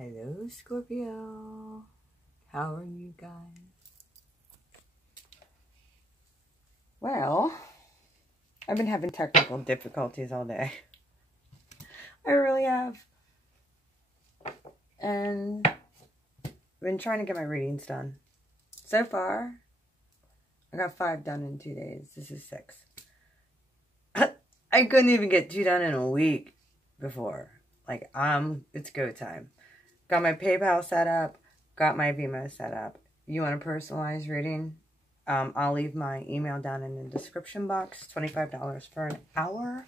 Hello, Scorpio. How are you guys? Well, I've been having technical difficulties all day. I really have. And I've been trying to get my readings done. So far, I got 5 done in 2 days. This is 6. I couldn't even get 2 done in a week before. Like, it's go time. Got my PayPal set up. Got my Vimo set up. You want a personalized reading? I'll leave my email down in the description box. $25 for an hour,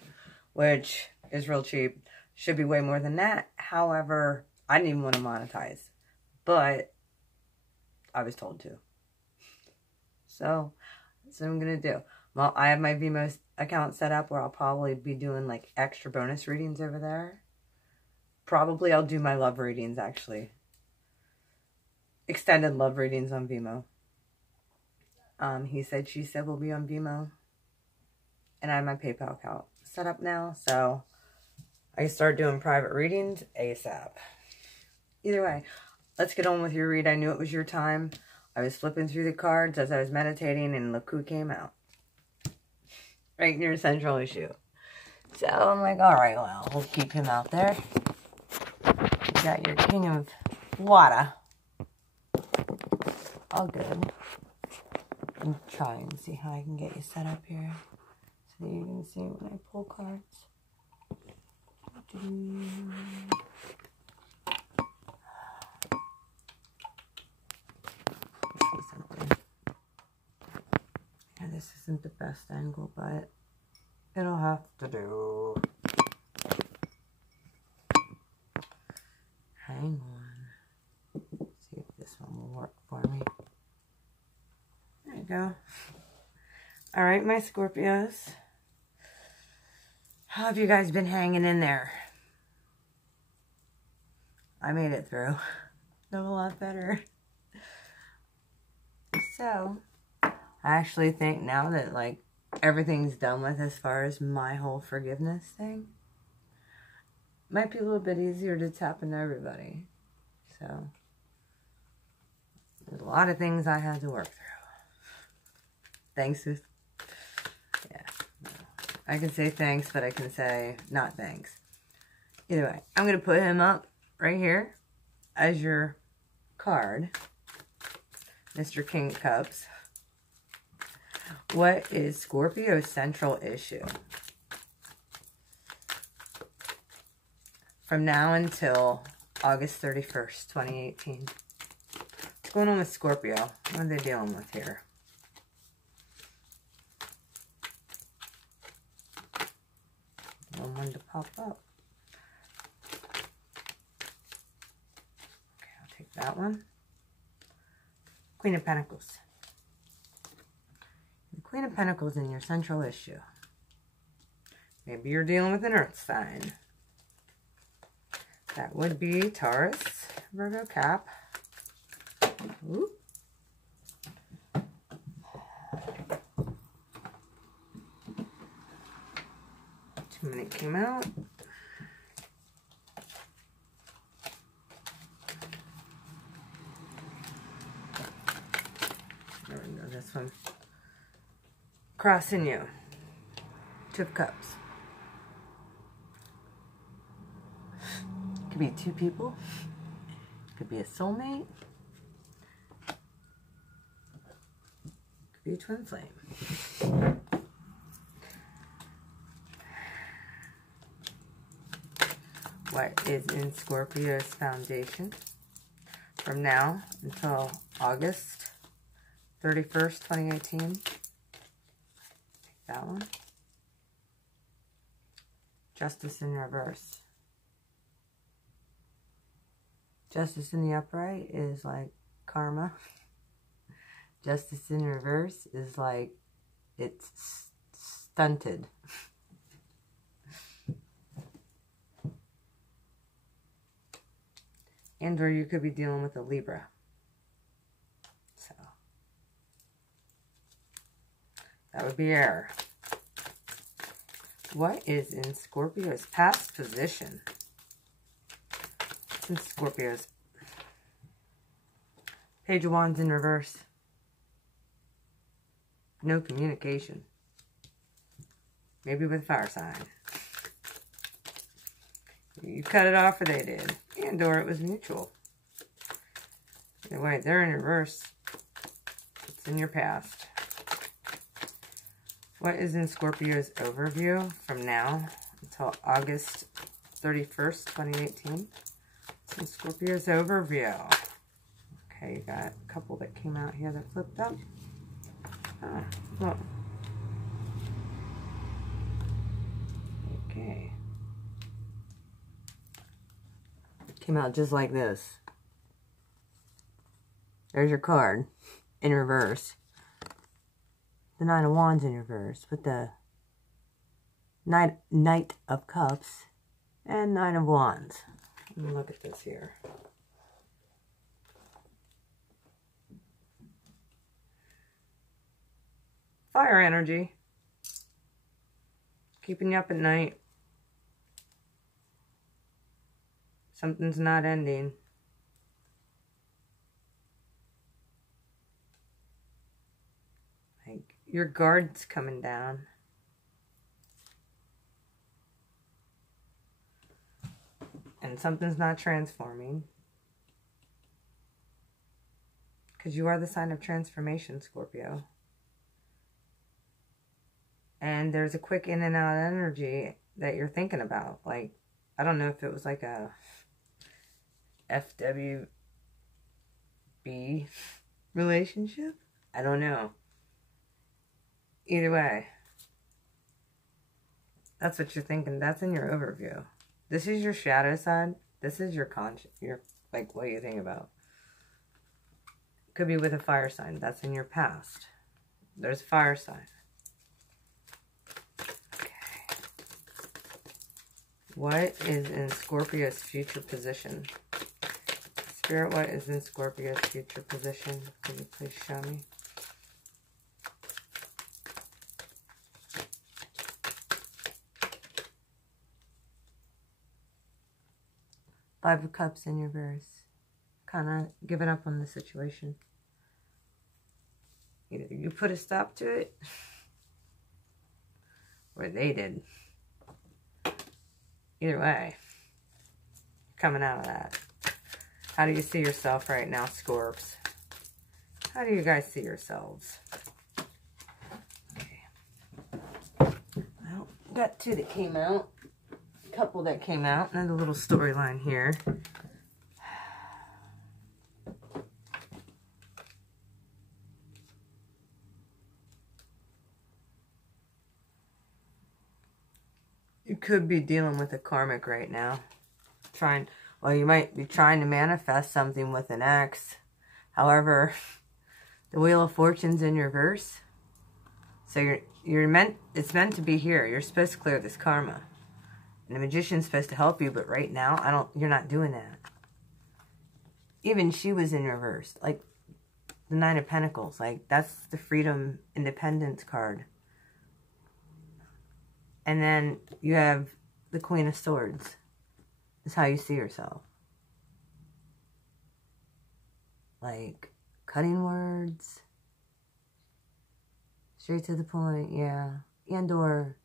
which is real cheap. Should be way more than that. However, I didn't even want to monetize, but I was told to. So that's what I'm going to do. Well, I have my Vimo account set up where I'll probably be doing like extra bonus readings over there. Probably I'll do my love readings actually. Extended love readings on Vimo. He said, she said will be on Vimo. And I have my PayPal account set up now. So I can start doing private readings ASAP. Either way, let's get on with your read. I knew it was your time. I was flipping through the cards as I was meditating and look who came out. Right in your central issue. So I'm like, all right, well, we'll keep him out there. You got your King of Water. All good. I'm trying to see how I can get you set up here so that you can see when I pull cards. And this isn't the best angle, but it'll have to do. Hang on. See if this one will work for me. There you go. All right, my Scorpios. How have you guys been hanging in there? I made it through. Feel a lot better. So, I actually think now that, like, everything's done with as far as my whole forgiveness thing, might be a little bit easier to tap into everybody. So, there's a lot of things I had to work through. Thanks. Yeah. I can say thanks, but I can say not thanks. Either way, I'm going to put him up right here as your card. Mr. King of Cups. What is Scorpio's central issue? From now until August 31st, 2018. What's going on with Scorpio? What are they dealing with here? One to pop up. Okay, I'll take that one. Queen of Pentacles. The Queen of Pentacles in your central issue. Maybe you're dealing with an earth sign. That would be Taurus, Virgo, Cap. Ooh. Too many came out. There we go, this one. Crossing you. 2 of Cups. Could be 2 people. Could be a soulmate. Could be a twin flame. What is in Scorpio's foundation from now until August 31st, 2018? Take that one. Justice in reverse. Justice in the upright is like karma. Justice in reverse is like it's stunted. And or you could be dealing with a Libra. So, that would be air. What is in Scorpio's past position? in Scorpios? Page of Wands in reverse. No communication. Maybe with fire sign. You cut it off or they did. And or it was mutual. Either way, they're in reverse. It's in your past. What is in Scorpio's overview from now until August 31st, 2018? It's in Scorpio's overview. Okay, you got a couple that came out here that flipped up. Ah, look. Okay. Came out just like this. There's your card in reverse. The Nine of Wands in reverse with the Knight of Cups and Nine of Wands. Let me look at this here. Fire energy. Keeping you up at night. Something's not ending. Like your guard's coming down. And something's not transforming. Because you are the sign of transformation, Scorpio. And there's a quick in and out energy that you're thinking about. Like, I don't know if it was like a FWB relationship. I don't know. Either way, that's what you're thinking. That's in your overview. This is your shadow side. This is your conscious. Your, like, what you think about. Could be with a fire sign. That's in your past. There's a fire sign. What is in Scorpio's future position? Spirit, what is in Scorpio's future position? Can you please show me? Five of Cups in reverse. Kind of giving up on the situation. Either you put a stop to it, or they did. Either way, coming out of that. How do you see yourself right now, Scorps? How do you guys see yourselves? Okay. Well, got two that came out. A couple that came out. And then a little storyline here. You could be dealing with a karmic right now. Well, you might be trying to manifest something with an ex. However, the Wheel of Fortune's in reverse. So it's meant to be here. You're supposed to clear this karma. And the Magician's supposed to help you, but right now, you're not doing that. Even she was in reverse. Like, the Nine of Pentacles. Like, that's the freedom, independence card. And then you have the Queen of Swords. Is how you see yourself. Like, cutting words. Straight to the point, yeah. And or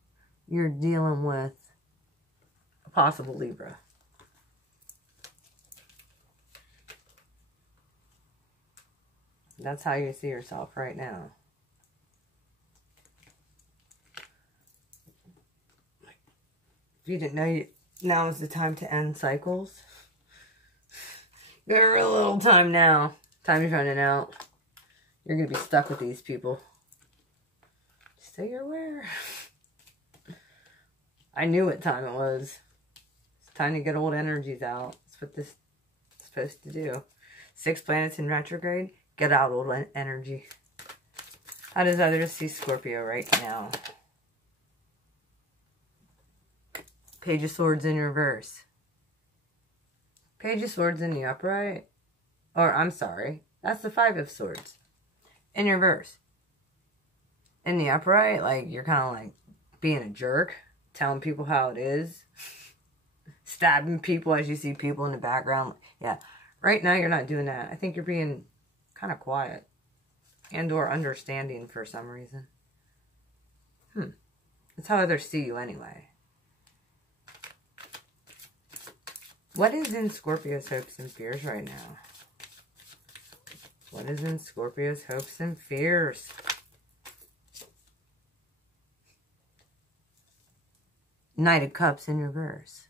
you're dealing with a possible Libra. That's how you see yourself right now. If you didn't know, now is the time to end cycles. Very little time now. Time is running out. You're going to be stuck with these people. Just so you're aware. I knew what time it was. It's time to get old energies out. That's what this is supposed to do. 6 planets in retrograde. Get out old energy. How does others see Scorpio right now? Page of Swords in reverse. Page of Swords in the upright. Or, I'm sorry. That's the Five of Swords. In reverse. In the upright, like, you're kind of like being a jerk. Telling people how it is. stabbing people as you see people in the background. Yeah. Right now, you're not doing that. I think you're being kind of quiet. And or understanding for some reason. That's how others see you anyway. What is in Scorpio's hopes and fears right now? What is in Scorpio's hopes and fears? Knight of Cups in reverse.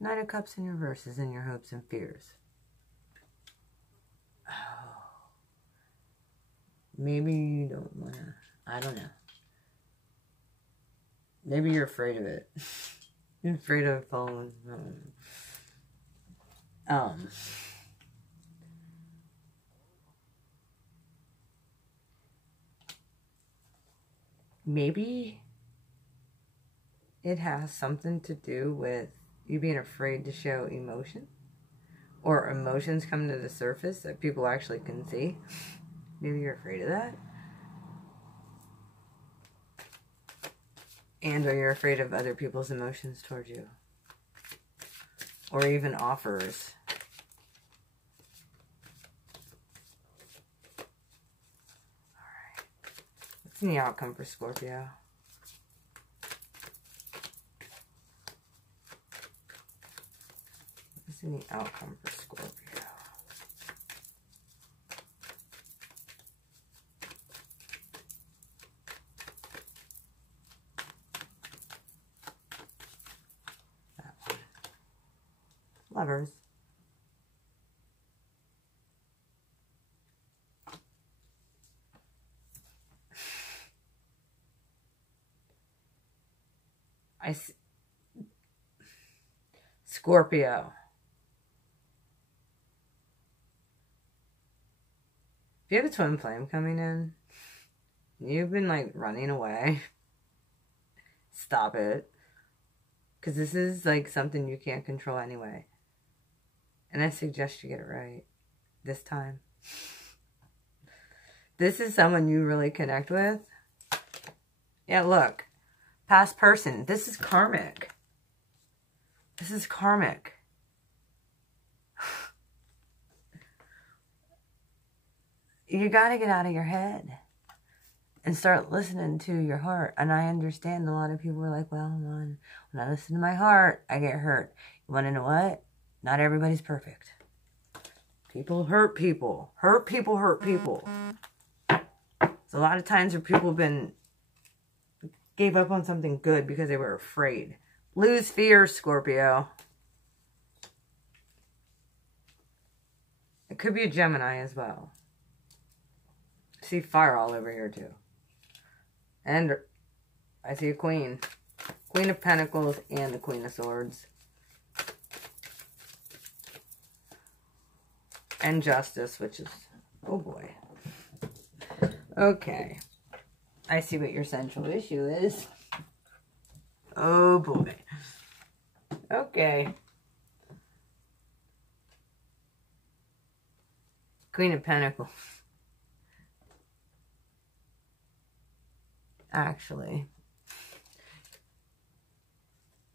Knight of Cups in reverse is in your hopes and fears. Oh. Maybe you don't want to. I don't know. Maybe you're afraid of it. You're afraid of falling. Maybe it has something to do with you being afraid to show emotion, or emotions come to the surface that people actually can see. Maybe you're afraid of that. And or you're afraid of other people's emotions towards you. Or even offers. Alright. What's in the outcome for Scorpio? What's in the outcome for Scorpio? Lovers. Scorpio. If you have a twin flame coming in, you've been like running away. Stop it. Because this is like something you can't control anyway. And I suggest you get it right this time. This is someone you really connect with. Yeah, look. Past person. This is karmic. This is karmic. You got to get out of your head and start listening to your heart. And I understand a lot of people are like, well, when I listen to my heart, I get hurt. You want to know what? Not everybody's perfect. People hurt people. Hurt people hurt people. So a lot of times where people gave up on something good because they were afraid. Lose fear, Scorpio. It could be a Gemini as well. I see fire all over here too. And I see a queen. Queen of Pentacles and the Queen of Swords. And Justice, which is, oh boy. Okay. I see what your central issue is. Oh boy. Okay. Queen of Pentacles. Actually.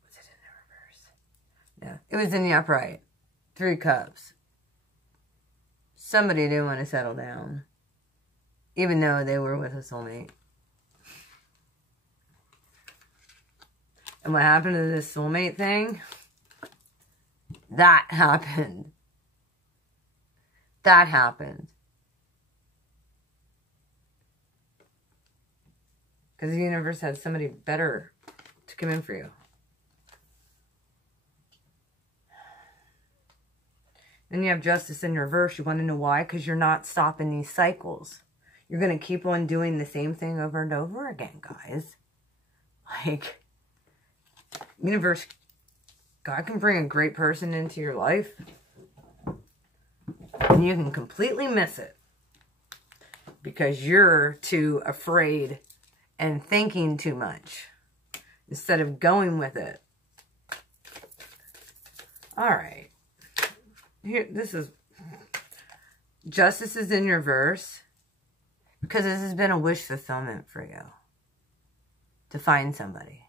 Was it in the reverse? No. It was in the upright. 3 cups. Somebody didn't want to settle down. Even though they were with a soulmate. And what happened to this soulmate thing? That happened. That happened. Because the universe had somebody better to come in for you. Then you have Justice in reverse. You want to know why? Because you're not stopping these cycles. You're going to keep on doing the same thing over and over again, guys. Like, universe, God can bring a great person into your life. And you can completely miss it. Because you're too afraid and thinking too much. Instead of going with it. Alright. Here, this is... Justice is in reverse. Because this has been a wish fulfillment for you. to find somebody.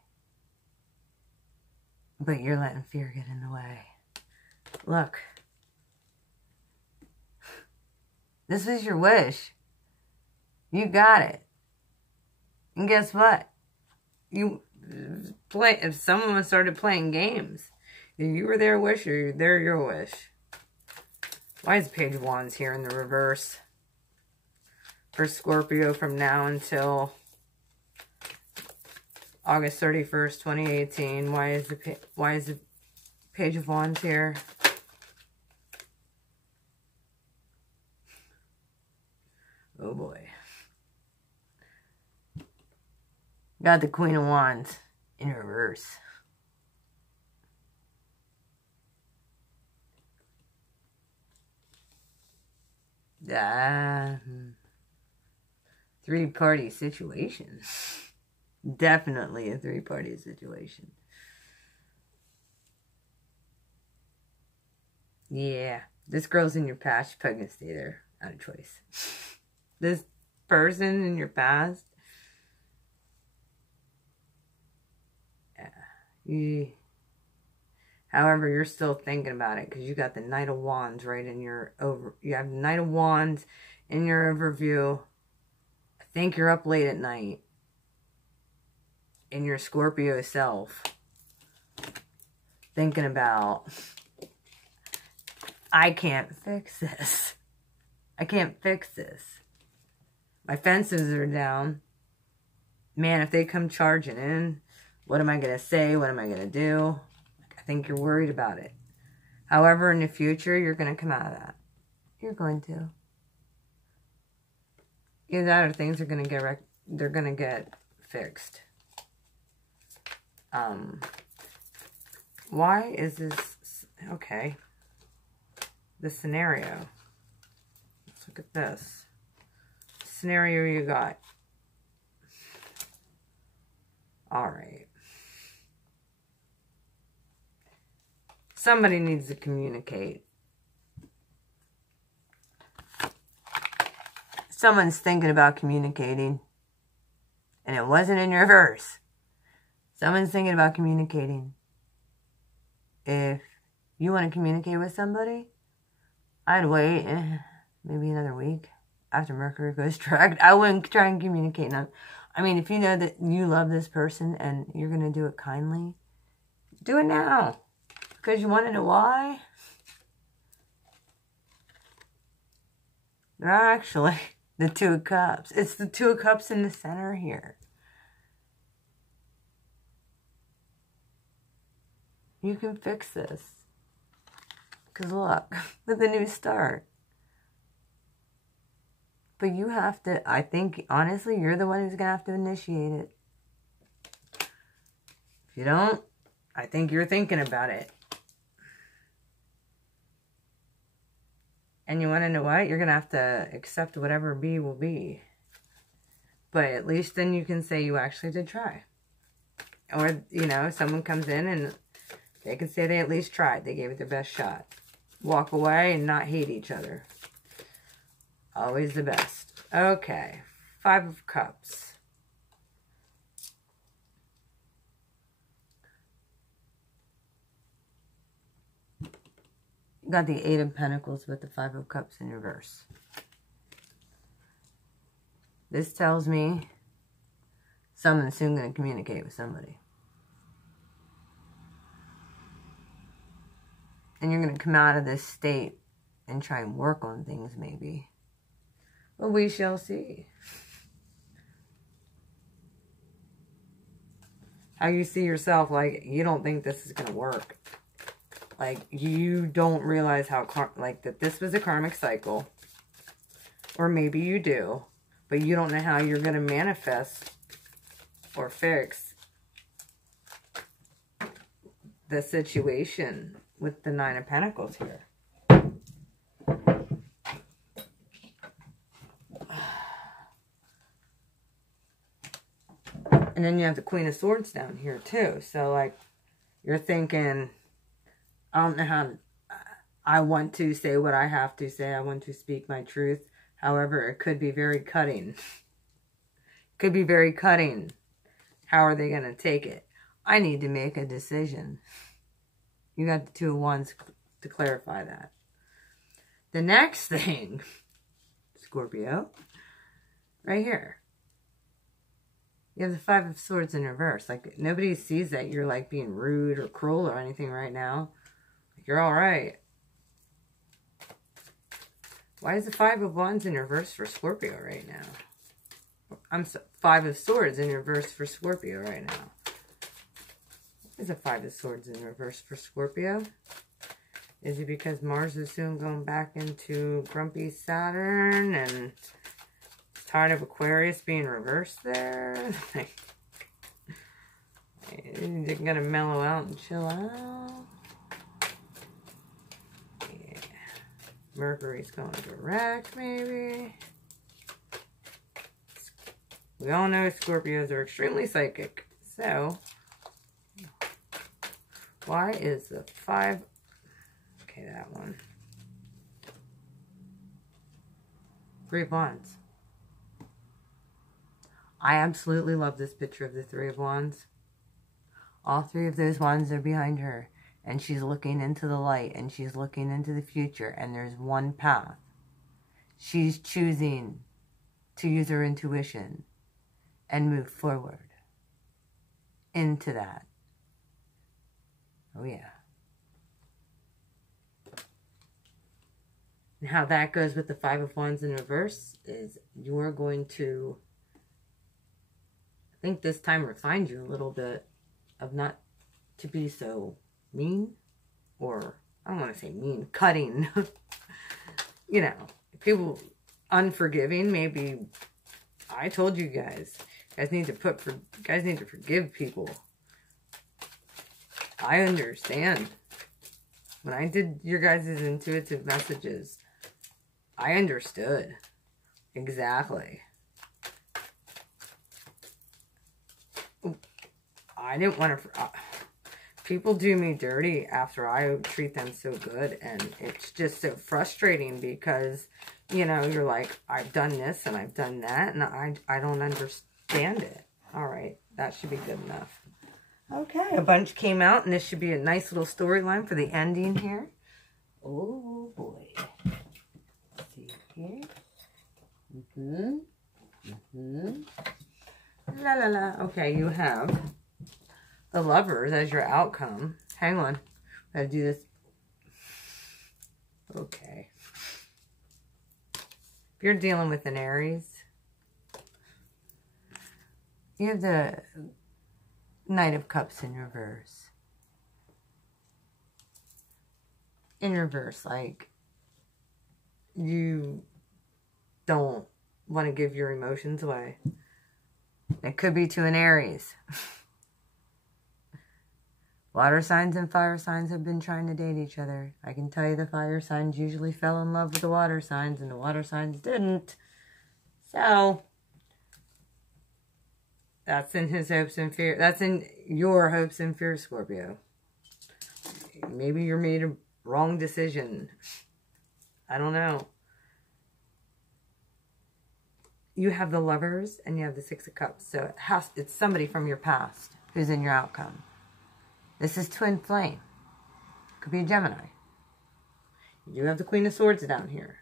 But you're letting fear get in the way. Look. This is your wish. You got it. And guess what? If someone started playing games, you were their wish or they're your wish. Why is Page of Wands here in the reverse? For Scorpio from now until August 31st, 2018. Why is the Page of Wands here? Oh boy. Got the Queen of Wands in reverse. Three-party situation. Definitely a three-party situation. Yeah. This girl's in your past. She's probably going to stay there. Out of choice. This person in your past. Yeah. However, you're still thinking about it because you got the Knight of Wands right in your you have the Knight of Wands in your overview. I think you're up late at night in your Scorpio self thinking about, I can't fix this. I can't fix this. My fences are down. Man, if they come charging in, what am I going to say? What am I going to do? I think you're worried about it. However, in the future, you're going to come out of that. You're going to. Either that or things are going to get, they're going to get fixed. Why is this, okay. The scenario. Let's look at this. Scenario you got. All right. Somebody needs to communicate. Someone's thinking about communicating. And it wasn't in reverse. Someone's thinking about communicating. If you want to communicate with somebody, I'd wait maybe another week after Mercury goes direct. I wouldn't try and communicate. I mean, if you know that you love this person and you're going to do it kindly, do it now. Because you want to know why? They're actually the Two of Cups. It's the Two of Cups in the center here. You can fix this. Because look, with the new start. But you have to, I think, honestly, you're the one who's going to have to initiate it. If you don't, I think you're thinking about it. And you want to know what? You're going to have to accept whatever be will be. But at least then you can say you actually did try. Or, you know, someone comes in and they can say they at least tried. They gave it their best shot. Walk away and not hate each other. Always the best. Okay. 5 of Cups. Got the 8 of Pentacles with the 5 of Cups in reverse. This tells me someone's soon going to communicate with somebody. And you're going to come out of this state and try and work on things maybe. But we shall see. How you see yourself, like, you don't think this is going to work. Like, you don't realize how, that this was a karmic cycle. Or maybe you do. But you don't know how you're going to manifest or fix the situation with the 9 of Pentacles here. And then you have the Queen of Swords down here too. So, like, you're thinking, I don't know how, I want to say what I have to say. I want to speak my truth. However, it could be very cutting. Could be very cutting. How are they going to take it? I need to make a decision. You got the Two of Wands to clarify that. The next thing, Scorpio, right here. You have the Five of Swords in reverse. Like, nobody sees that you're, like, being rude or cruel or anything right now. You're all right. Why is the Five of Wands in reverse for Scorpio right now? Five of Swords in reverse for Scorpio right now. Is a Five of Swords in reverse for Scorpio? Is it because Mars is soon going back into grumpy Saturn and tired of Aquarius being reversed there? They're going to mellow out and chill out. Yeah. Mercury's going direct, maybe. We all know Scorpios are extremely psychic. So, why is the Five... Okay, that one. Three of Wands. I absolutely love this picture of the Three of Wands. All three of those wands are behind her. And she's looking into the light. And she's looking into the future. And there's one path. She's choosing to use her intuition. And move forward. Into that. Oh yeah. And how that goes with the Five of Wands in reverse is you're going to, I think this time, refine you a little bit of not to be so mean, or I don't want to say mean, cutting. You know, people unforgiving. Maybe I told you guys need to forgive people. I understand. When I did your guys' intuitive messages, I understood. Exactly. I didn't want to... people do me dirty after I treat them so good. And it's just so frustrating because, you know, you're like, I've done this and I've done that. And I don't understand it. All right. That should be good enough. Okay, a bunch came out, and this should be a nice little storyline for the ending here. Oh, boy. Let's see here. La, la, la. Okay, you have the Lovers as your outcome. Hang on. I gotta do this. Okay. If you're dealing with an Aries, you have the Knight of Cups in reverse. In reverse, like, you don't want to give your emotions away. It could be to an Aries. Water signs and fire signs have been trying to date each other. I can tell you the fire signs usually fell in love with the water signs, and the water signs didn't. So, that's in his hopes and fears. That's in your hopes and fears, Scorpio. Maybe you made a wrong decision. I don't know. You have the Lovers and you have the Six of Cups. So it's somebody from your past who's in your outcome. This is twin flame. Could be a Gemini. You have the Queen of Swords down here.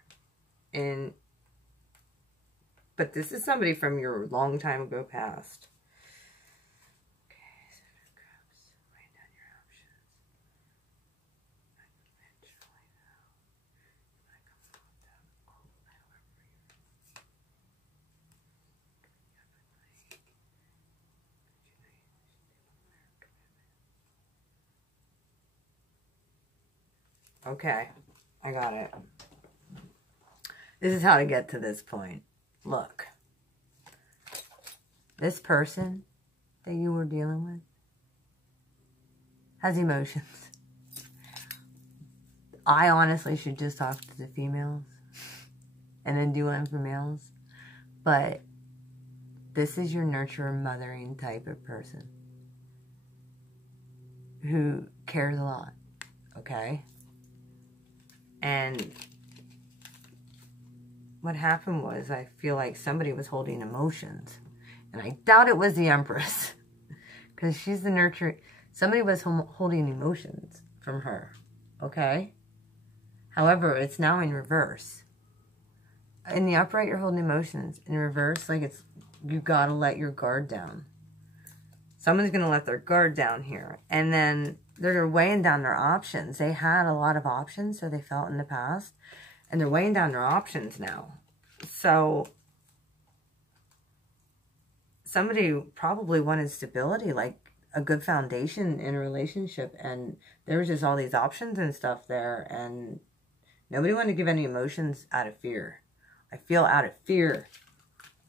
But this is somebody from your long time ago past. Okay, I got it. This is how to get to this point. Look. This person that you were dealing with has emotions. I honestly should just talk to the females and then do one for males. But this is your nurturer, mothering type of person who cares a lot, okay? And what happened was, I feel like somebody was holding emotions. And I doubt it was the Empress. Because she's the nurturing. Somebody was holding emotions from her. Okay? However, it's now in reverse. In the upright, you're holding emotions. In reverse, like it's, you gotta let your guard down. Someone's gonna let their guard down here. And then they're weighing down their options. They had a lot of options, so they felt in the past. And they're weighing down their options now. So, somebody probably wanted stability, like a good foundation in a relationship. And there was just all these options and stuff there. And nobody wanted to give any emotions out of fear. I feel out of fear.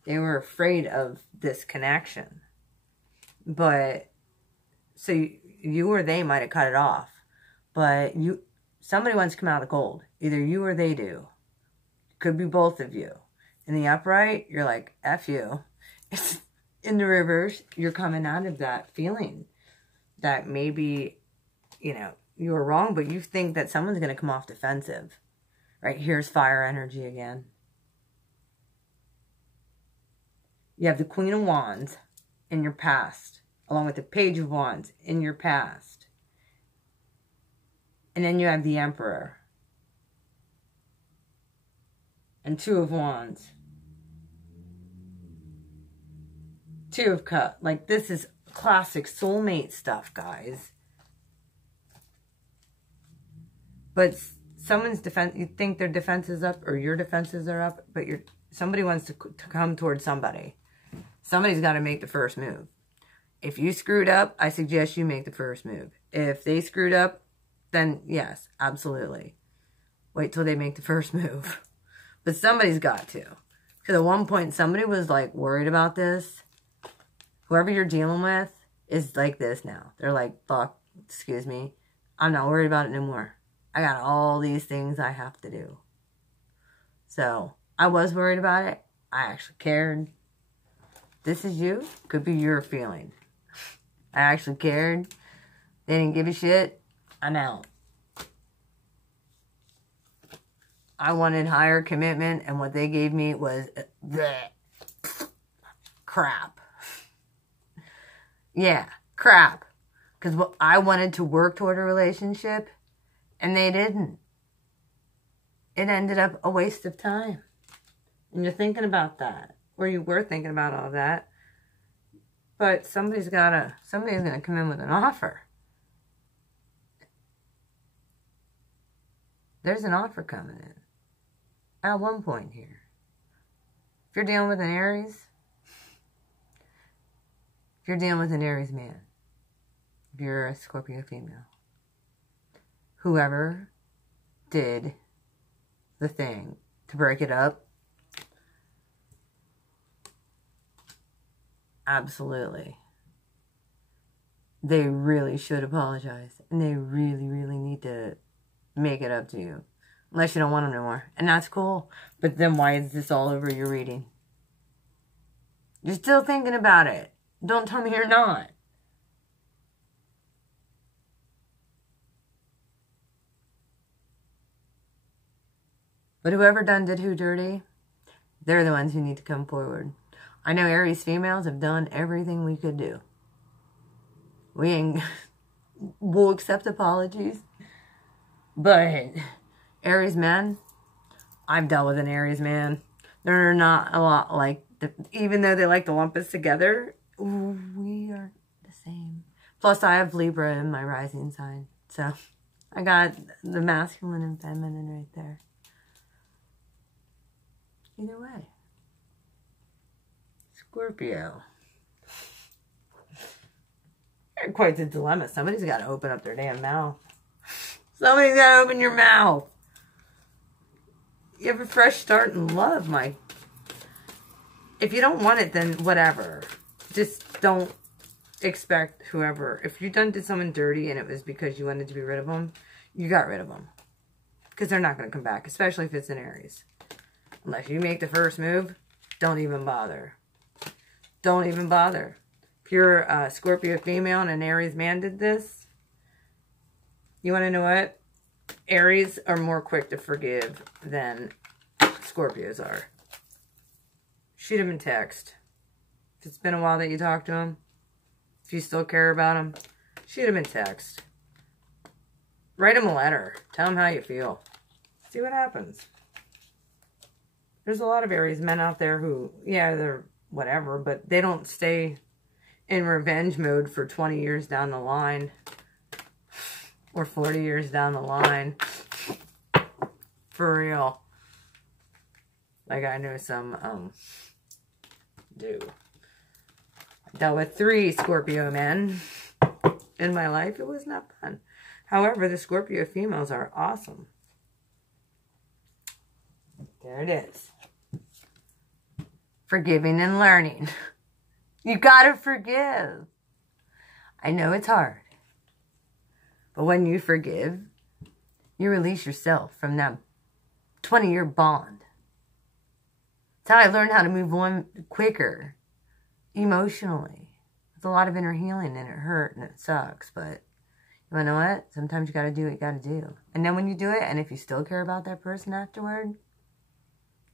They were afraid of this connection. But, so you or they might have cut it off. But somebody wants to come out of cold. Either you or they do. Could be both of you. In the upright, you're like, F you. In the reverse, you're coming out of that feeling that maybe, you know, you were wrong, but you think that someone's going to come off defensive. Right? Here's fire energy again. You have the Queen of Wands in your past, along with the Page of Wands in your past. And then you have the Emperor. And Two of Wands. Two of Cups. Like, this is classic soulmate stuff, guys. But someone's defense, you think their defense is up, or your defenses are up, but somebody wants to come towards somebody. Somebody's got to make the first move. If you screwed up, I suggest you make the first move. If they screwed up, then yes, absolutely. Wait till they make the first move. But somebody's got to. Because at one point, somebody was like worried about this. Whoever you're dealing with is like this now. They're like, fuck, excuse me. I'm not worried about it anymore. I got all these things I have to do. So, I was worried about it. I actually cared. This is you. Could be your feeling. I actually cared. They didn't give a shit. I'm out. I wanted higher commitment, and what they gave me was crap. Yeah, crap. Because I wanted to work toward a relationship, and they didn't. It ended up a waste of time. And you're thinking about that. Or you were thinking about all that. But somebody's gonna come in with an offer. There's an offer coming in. At one point here. If you're dealing with an Aries, if you're dealing with an Aries man, if you're a Scorpio female, whoever did the thing to break it up, absolutely. They really should apologize. And they really, really need to make it up to you. Unless you don't want them anymore. And that's cool. But then why is this all over your reading? You're still thinking about it. Don't tell me you're not. But whoever did who dirty, they're the ones who need to come forward. I know Aries females have done everything we could do. We'll accept apologies. But Aries men, I've dealt with an Aries man. They're not a lot like, even though they like to lump us together, we are the same. Plus, I have Libra in my rising sign. So, I got the masculine and feminine right there. Either way. Scorpio. Quite the dilemma. Somebody's got to open up their damn mouth. Somebody's got to open your mouth. You have a fresh start in love, Mike. If you don't want it, then whatever. Just don't expect whoever. If you did someone dirty and it was because you wanted to be rid of them, you got rid of them. Because they're not going to come back, especially if it's an Aries. Unless you make the first move, don't even bother. Don't even bother. If you're a Scorpio female and an Aries man did this, you want to know what? Aries are more quick to forgive than Scorpios are. Shoot them a text. If it's been a while that you talked to them, If you still care about him, shoot him a text. Write him a letter. Tell him how you feel. See what happens. There's a lot of Aries men out there who, yeah, they're whatever, but they don't stay in revenge mode for 20 years down the line. Or 40 years down the line. For real. Like I know some, do. I dealt with 3 Scorpio men in my life. It was not fun. However, the Scorpio females are awesome. There it is. Forgiving and learning. You gotta forgive. I know it's hard. But when you forgive, you release yourself from that 20-year bond. That's how I learned how to move on quicker, emotionally. It's a lot of inner healing, and it hurt, and it sucks. But you know what? Sometimes you got to do what you got to do. And then when you do it, and if you still care about that person afterward,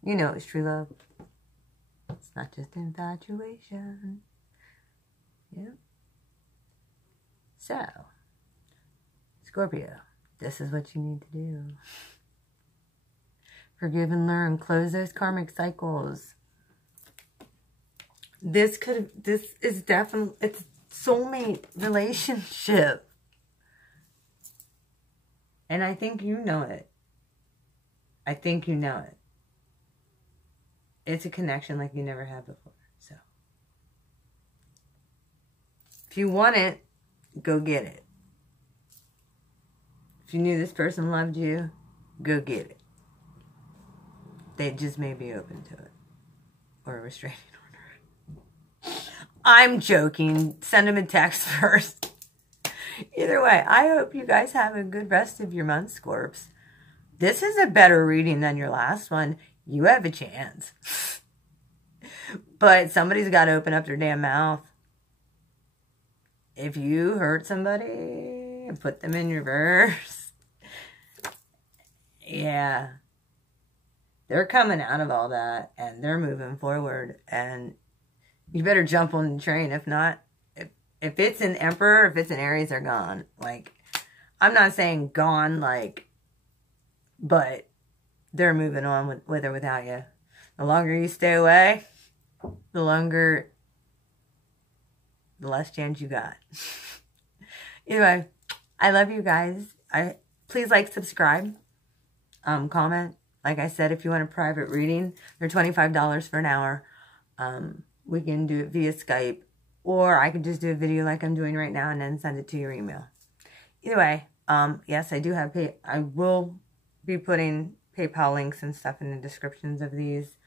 you know it's true love. It's not just infatuation. Yeah. So, Scorpio, this is what you need to do. Forgive and learn. Close those karmic cycles. This is definitely, it's soulmate relationship. And I think you know it. I think you know it. It's a connection like you never had before. So, if you want it, go get it. If you knew this person loved you, go get it. They just may be open to it. Or a restraining order. I'm joking. Send them a text first. Either way, I hope you guys have a good rest of your month, Scorps. This is a better reading than your last one. You have a chance. But somebody's got to open up their damn mouth. If you hurt somebody and put them in reverse, yeah, they're coming out of all that and they're moving forward. And you better jump on the train. If not, if it's an Emperor, if it's an Aries, they're gone. Like, I'm not saying gone, like, but they're moving on with or without you. The longer you stay away, the less chance you got. Anyway, I love you guys. Please like, subscribe, comment. Like I said, if you want a private reading, they're $25 for an hour. We can do it via Skype, or I could just do a video like I'm doing right now and then send it to your email. Either way, yes, I do have I will be putting PayPal links and stuff in the descriptions of these.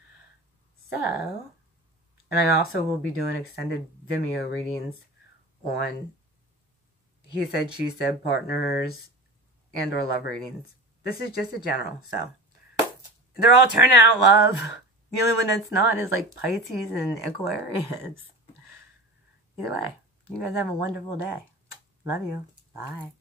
So, and I also will be doing extended Vimeo readings on he said, she said, partners, and or love readings. This is just a general, so they're all turning out love. The only one that's not is like Pisces and Aquarius. Either way, you guys have a wonderful day. Love you. Bye.